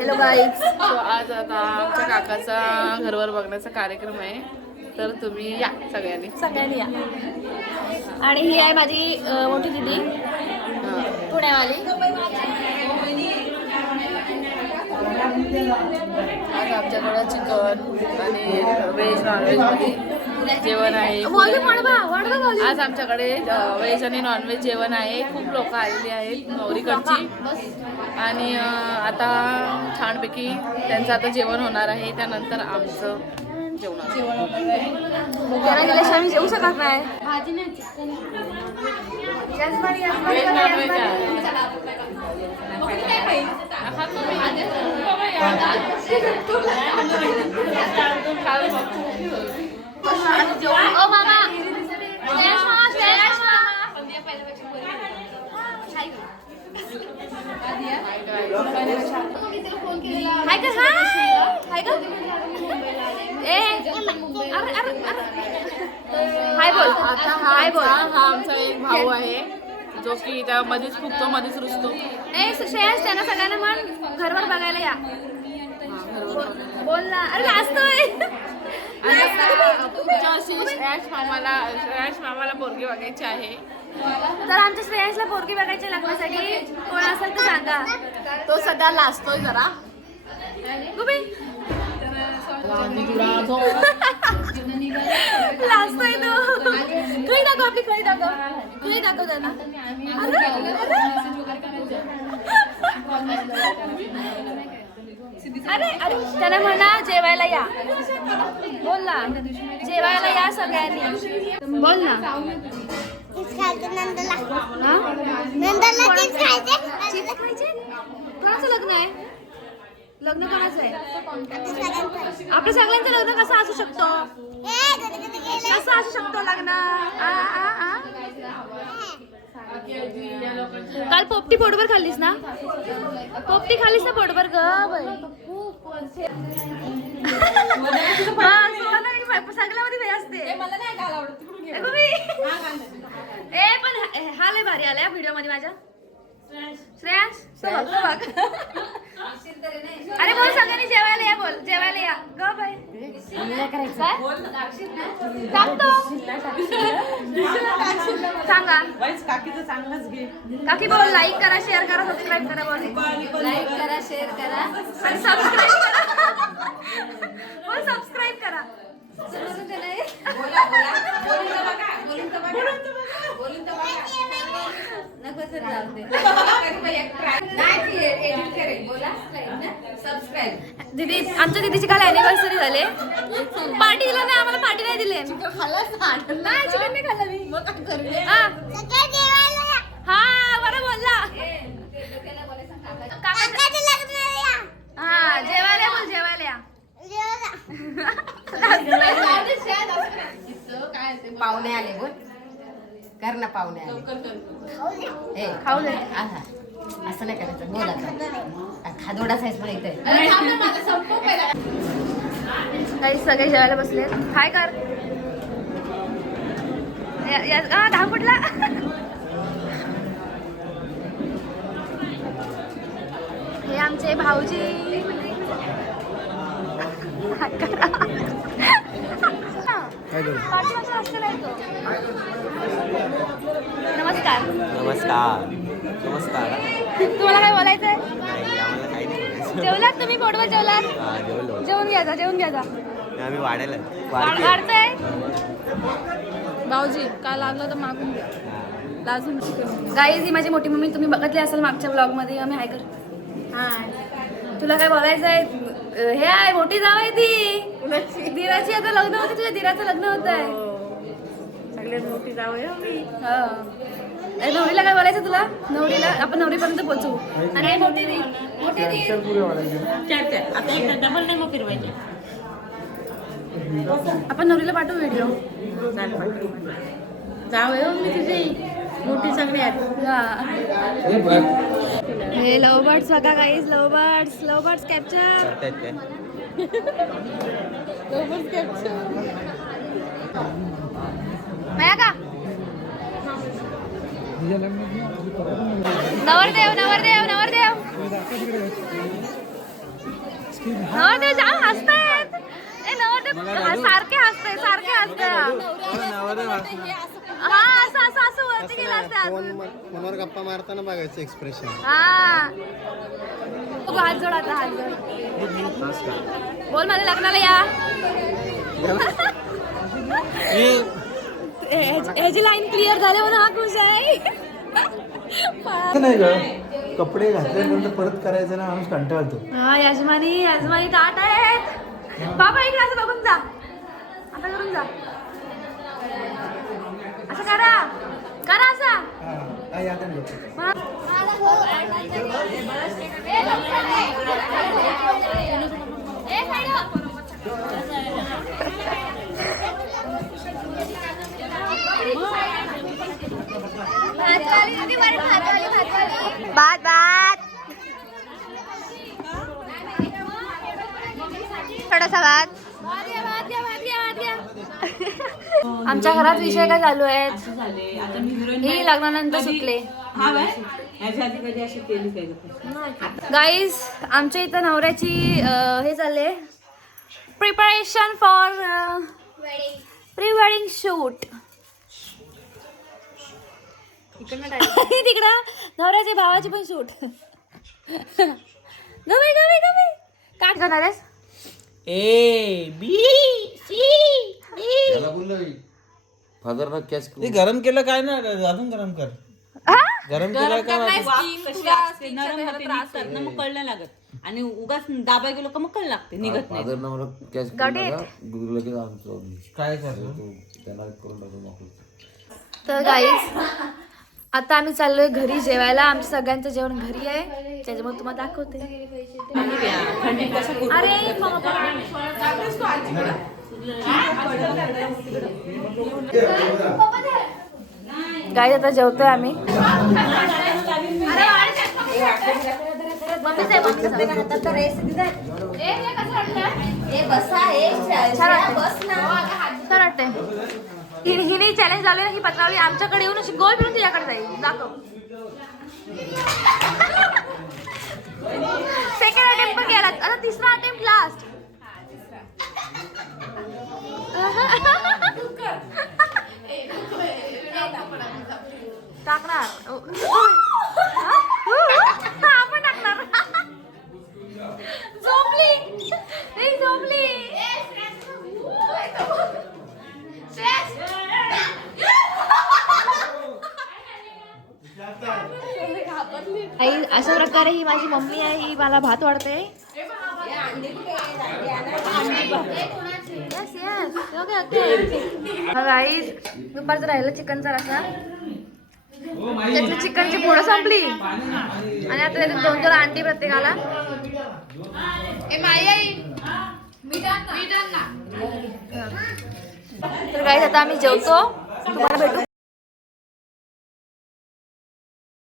Hello guys. So आज आता आमच्या काकाचा घरवर बघण्याचा कार्यक्रम आहे, तर तुम्ही या सगळ्यांनी या. आणि ही आहे माझी मोठी दिदी पुण्यावाली. आज आमच्याकडं चिकन आणि व्हेज नॉनव्हेज मध्ये जेवण आहे. आज आमच्याकडे व्हेज आणि नॉनव्हेज जेवण आहे. खूप लोक आलेली आहेत नवरीकडची. आणि आता छानपैकी त्यांचं आता जेवण होणार आहे. त्यानंतर आमचं जेवण गेल्याशिवाय आम्ही जेवू शकत नाही. ओ मामा, हाय का? हाय का? हाय बोल. आता हाय बोल. हा आमचा एक भाऊ आहे जो की त्या मध्येच फुगतो, मध्येच रुसतो. श्रेयस, त्यांना सगळ्यांना म्हण घरवर बघायला या. बोल ना. अरे लाजतोय. श्रेयस मामाला पोरगी बघायची आहे. तर आमच्या श्रेयसला पोरगी बघायची लग्नासाठी कोण असेल तर सांगा. तो सध्या लाजतोय जरा. गुबी लाजतोय तो. खळी दाखव, आपली खळी दाखव. खळी दाखव त्यांना. अरे अरे त्यांना म्हणा जेवायला या. बोल ना, जेवायला या सगळ्यांनी. बोल ना. कोणाचं लग्न आहे? लग्न कोणाचं आहे? आपल्या सगळ्यांचं लग्न कसं असू शकतो? कसं असू शकतो लग्न? काल पोपटी पोटभर खाल्लीस ना? पोपटी खाल्लीस ना पोटभर ग बाई. सगळ्यामध्ये वेळ असते. ए पण हा लय भारी आलाय व्हिडिओ मध्ये माझ्या. श्रेयांश अरे बोल, सगळ्यांनी जेवायला या. बोल जेवायला या ग बाई. सांगा काकी. बोल लाईक करा, शेअर करा, सबस्क्राईब करा. बोल लाईक करा, शेअर करा आणि सबस्क्राईब करा. बोल सबस्क्राईब करा. दीदी, आमच्या दीदीची काल अॅनिव्हर्सरी झाले. पार्टी दिला नाही आम्हाला, पार्टी नाही दिले. नाही चिकन नाही खाल्लं मी. हा बरं बोलला. हा जेवायला बोल, जेवायला या. पाहुणे आले. बोल कर ना. पाहुणे आले. खाऊ दे. असं नाही करायचं. बोल आता. खादोडा साईज पण इथे काही सगळे जेवायला बसले. हाय कर. दहा फुटला. हे आमचे भाऊजी. नमस्कार. नमस्कार. नमस्कार. तुम्हाला काय बोलायचंय? नाही, आम्हाला काही नाही बोलायचं. जेवलात तुम्ही? पोटभर जेवलात? हा, जेवलो. जेवून घ्या जा, जेवून घ्या जा. आम्ही वाढायला वाढतंय. भाऊजी काय लागलं तर मागून घ्या. लाजून गाईज, ही माझी मोठी मम्मी. तुम्ही बघितली असेल मागच्या ब्लॉग मध्ये. आम्ही हाय कर. हा, तुला काय बोलायचं आहे? हे आहे मोठी जाव आहे ती. दिराची आता लग्न होते. तुझ्या दिराचं लग्न होत आहे. सगळ्यात मोठी जाऊ आहे. नवरीला काय बोलायचं तुला? नवरीला आपण नवरीपर्यंत पोहोचू. आणि मोठी दी, मोठी दी. डबल नाही मग फिरवायचे. आपण नवरीला पाठवू व्हिडिओ. जाऊ आहे मी तुझी मोठी सगळ्यात. हे लव बर्ड्स बघा गाईज. लव बर्ड्स कॅप्चर. माया का? नवरदेव नवरदेव नवरदेव नवरदेव जाम हसतायत. ए नवरदेव सारखे हसताय हा असं वरती गेला असते फोनवर गप्पा मारताना बघायचं एक्सप्रेशन. हा हात जोड आता हात जोड. बोल माझ्या लग्नाला या. ह्याची लाईन क्लिअर झाली म्हणून हा खुश आहे. नाही ग, कपडे घातल्यानंतर परत करायचं ना, माणूस कंटाळतो. हा यजमानी ताट आहे. बाबा इकडे असं बघून जा. आता करून जा. असं करा असा. भात थोडासा भात. आमच्या घरात विषय काय चालू आहेत. ही लग्नानंतर सुटले. गाईज आमच्या इथं नवऱ्याची हे चालले preparation for pre wedding shoot. तिकडं नवऱ्याची भावाची पण शूट. गमे काय करणार आहेस. ते गरम केलं काय ना, अजून गरम कर. गरम केलं का मग कळलं लागत आणि उगाच दाबा गेलो का मग कळ लागते, निघत नाही. काय करतो. तर गाईज आता आम्ही चाललोय घरी जेवायला. आमचं सगळ्यांचं जेवण घरी आहे, त्याच्यामुळे तुम्हाला दाखवते. अरे गाईज आता जेवतोय आम्ही. छान वाटतंय. हिने चॅलेंज लावले ना, ही पत्रावली आमच्याकडे येऊन अशी गोल फिरून तुझ्याकडे जाईल. दाखव. सेकंड अटेम्प्ट पण गेला, आता तिसरा अटेम्प्ट लास्ट. टाकणार आपण टाकणार. झोपली. अशा प्रकारे ही माझी मम्मी आहे, ही मला भात वाढते. गाईज दुपारचं राहिलं चिकनचा रस्सा, त्यातली चिकनची पोळं संपली आणि आता त्याच्यात 2-2 अंडी प्रत्येकाला. तर गाईज आता आम्ही जेवतो. तुम्हाला भेटू